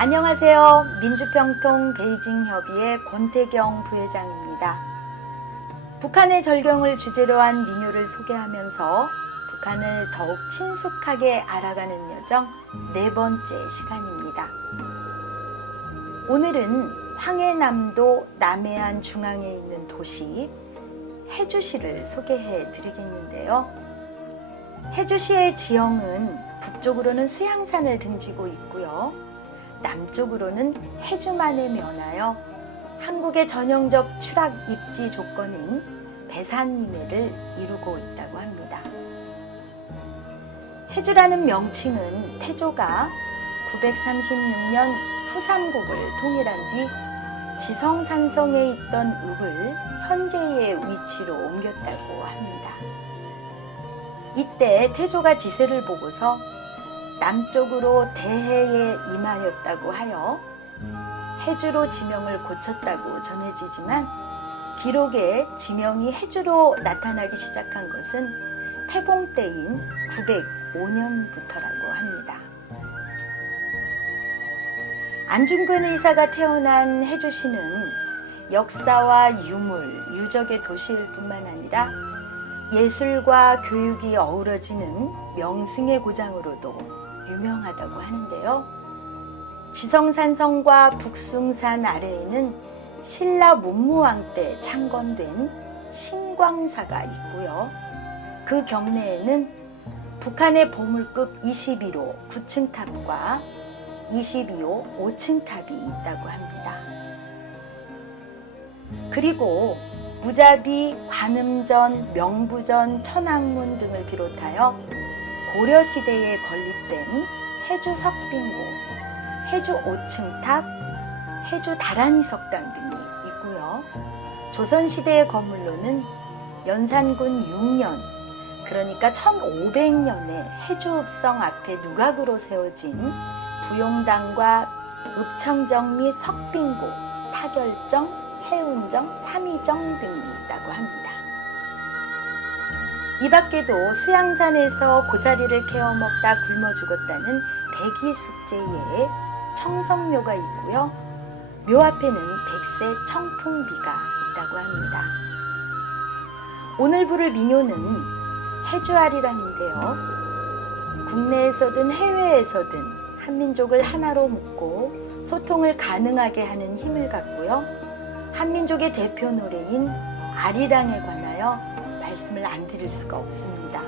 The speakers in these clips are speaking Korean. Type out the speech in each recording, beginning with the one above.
안녕하세요. 민주평통 베이징 협의회 권태경 부회장입니다. 북한의 절경을 주제로 한 민요를 소개하면서 북한을 더욱 친숙하게 알아가는 여정 네 번째 시간입니다. 오늘은 황해남도 남해안 중앙에 있는 도시 해주시를 소개해 드리겠는데요. 해주시의 지형은 북쪽으로는 수양산을 등지고 있고요. 남쪽으로는 해주만에 면하여 한국의 전형적 추락 입지 조건인 배산임해를 이루고 있다고 합니다. 해주라는 명칭은 태조가 936년 후삼국을 통일한 뒤 지성산성에 있던 읍을 현재의 위치로 옮겼다고 합니다. 이때 태조가 지세를 보고서 남쪽으로 대해에 임하였다고 하여 해주로 지명을 고쳤다고 전해지지만 기록에 지명이 해주로 나타나기 시작한 것은 태봉 때인 905년부터라고 합니다. 안중근 의사가 태어난 해주시는 역사와 유물, 유적의 도시일 뿐만 아니라 예술과 교육이 어우러지는 명승의 고장으로도 유명하다고 하는데요. 지성산성과 북숭산 아래에는 신라 문무왕 때 창건된 신광사가 있고요. 그 경내에는 북한의 보물급 21호 9층 탑과 22호 5층 탑이 있다고 합니다. 그리고 무자비, 관음전, 명부전, 천왕문 등을 비롯하여 고려 시대에 건립된 해주 석빙고, 해주 5층 탑, 해주 다란이 석당 등이 있고요. 조선 시대의 건물로는 연산군 6년, 그러니까 1500년에 해주읍성 앞에 누각으로 세워진 부용당과 읍청정 및 석빙고, 타결정, 해운정, 삼이정 등이 있다고 합니다. 이 밖에도 수양산에서 고사리를 캐어 먹다 굶어 죽었다는 백이숙제의 청성묘가 있고요. 묘 앞에는 백세 청풍비가 있다고 합니다. 오늘 부를 민요는 해주아리랑인데요. 국내에서든 해외에서든 한민족을 하나로 묶고 소통을 가능하게 하는 힘을 갖고요. 한민족의 대표 노래인 아리랑에 관하여 말씀을 안 드릴 수가 없습니다.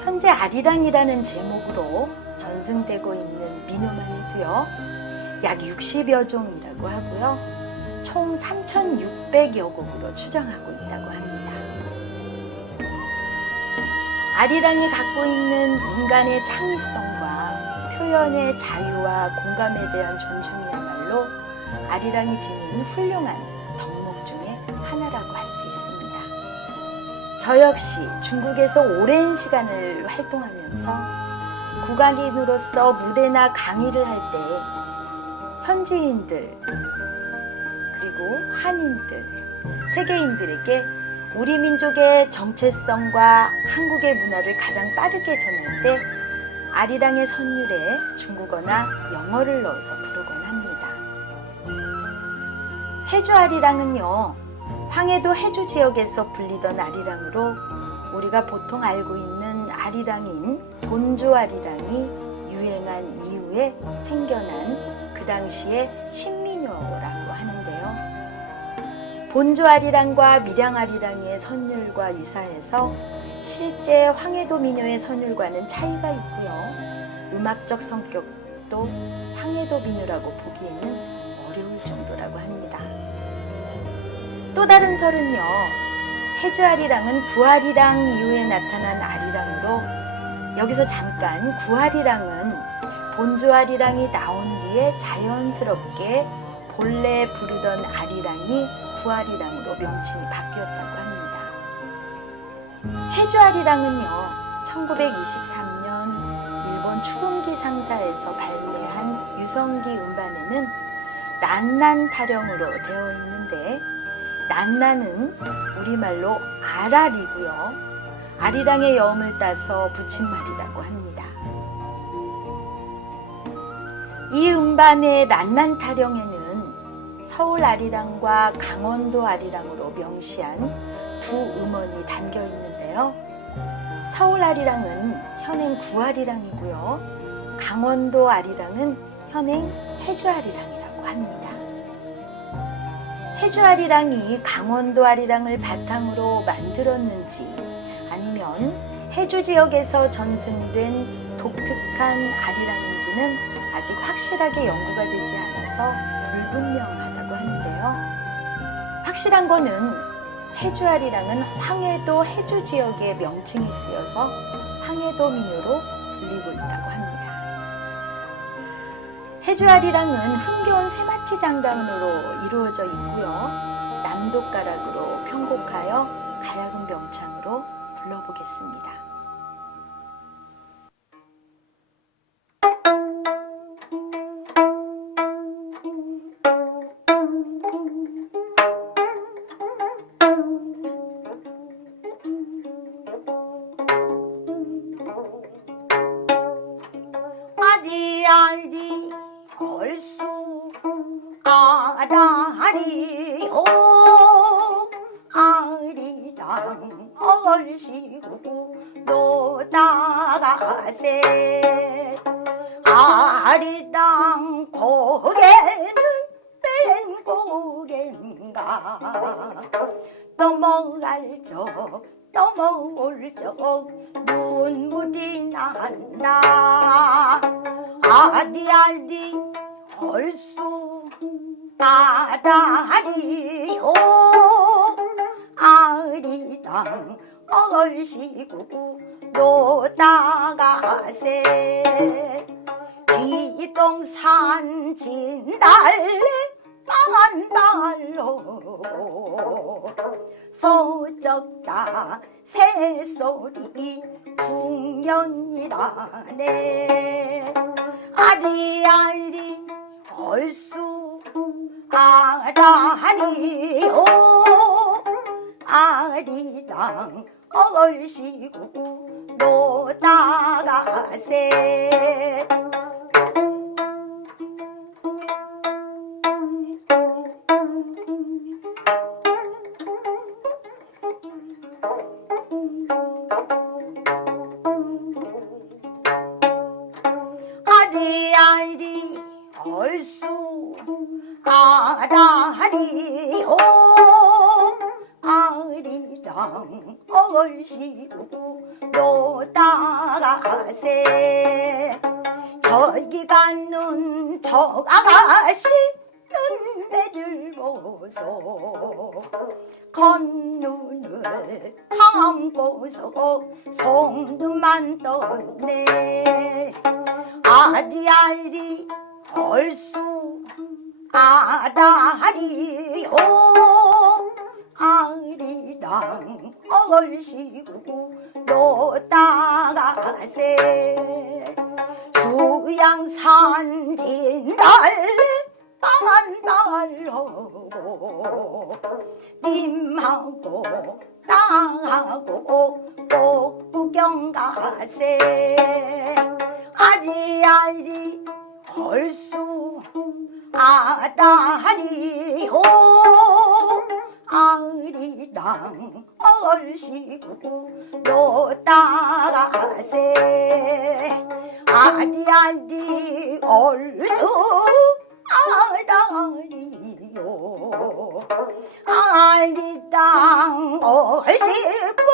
현재 아리랑이라는 제목으로 전승되고 있는 민요만 해도요, 약 60여 종이라고 하고요, 총 3,600여 곡으로 추정하고 있다고 합니다. 아리랑이 갖고 있는 인간의 창의성과 표현의 자유와 공감에 대한 존중이야말로 아리랑이 지닌 훌륭한 저 역시 중국에서 오랜 시간을 활동하면서 국악인으로서 무대나 강의를 할 때 현지인들 그리고 한인들 세계인들에게 우리 민족의 정체성과 한국의 문화를 가장 빠르게 전할 때 아리랑의 선율에 중국어나 영어를 넣어서 부르곤 합니다. 해주 아리랑은요, 황해도 해주 지역에서 불리던 아리랑으로 우리가 보통 알고 있는 아리랑인 본조 아리랑이 유행한 이후에 생겨난 그 당시의 신민요라고 하는데요. 본조 아리랑과 밀양 아리랑의 선율과 유사해서 실제 황해도 민요의 선율과는 차이가 있고요. 음악적 성격도 황해도 민요라고 보기에는 또 다른 설은요. 해주 아리랑은 구아리랑 이후에 나타난 아리랑으로 여기서 잠깐 구아리랑은 본조 아리랑이 나온 뒤에 자연스럽게 본래 부르던 아리랑이 구아리랑으로 명칭이 바뀌었다고 합니다. 해주 아리랑은요, 1923년 일본 추궁기 상사에서 발매한 유성기 음반에는 난난 타령으로 되어 있는데 난난은 우리말로 아랄이고요. 아리랑의 여음을 따서 붙인 말이라고 합니다. 이 음반의 란난 타령에는 서울 아리랑과 강원도 아리랑으로 명시한 두 음원이 담겨 있는데요. 서울 아리랑은 현행 구아리랑이고요. 강원도 아리랑은 현행 해주 아리랑이라고 합니다. 해주 아리랑이 강원도 아리랑을 바탕으로 만들었는지 아니면 해주 지역에서 전승된 독특한 아리랑인지는 아직 확실하게 연구가 되지 않아서 불분명하다고 하는데요. 확실한 거는 해주 아리랑은 황해도 해주 지역의 명칭이 쓰여서 황해도 민요로 불리고 있다고 합니다. 해주 아리랑은 흥겨운 세마치 장단으로 이루어져 있고요. 남도가락으로 편곡하여 가야금 병창으로 불러보겠습니다. 아라리오 아리랑 얼씨구 노다가세. 아리랑 고개는 뺀 고개인가? 넘어갈 적 넘어올 적 눈물이 난다. 아리아리 얼쑤 아라리오 아리랑 얼씨구 노다가세. 뒤동산 진달래 만발로 소적다 새소리 풍년이라네. 아리아리 얼쑤 아라리오. 아리랑 얼씨구 노다가세 아리랑 얼씨구 노다가세. 저기 가는 저 아가씨 눈매를 보소. 겉눈을 감고서 속눈만 떴네. 아리아리 얼쑤 아라리오 아리랑 얼씨구 노다가세. 수양산 진 달래 만발로 님하고 나하고 꼭 구경 가세. 아리아리 얼쑤 아라리오 아리랑 얼씨구 노다가세. 아리아리 얼쑤 아라리요. 아리랑 얼씨구